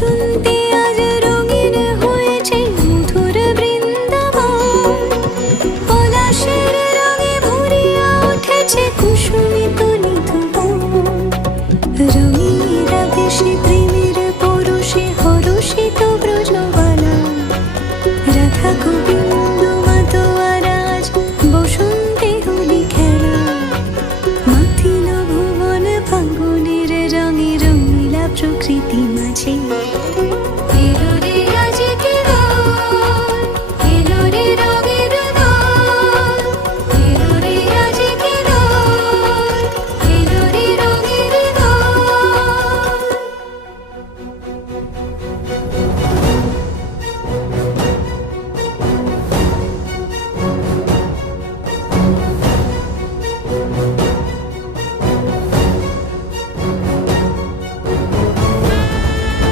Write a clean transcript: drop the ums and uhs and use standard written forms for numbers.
বসন্তে আজ রঙিন হয়েছে মধুর বৃন্দাবন। পলাশের রঙে ভরিয়া উঠেছে কুসুমিত নিধুবন। রঙিন আবেশে প্রেমের পরশে হরষিত ব্রজবালা। রাধা গোবিন্দ মাতোয়া রাজ বসন্তে হোলি খেলা। মাথিল ভুবন ফাগুনের রঙে রঙিলা প্রকৃতি মাঝে।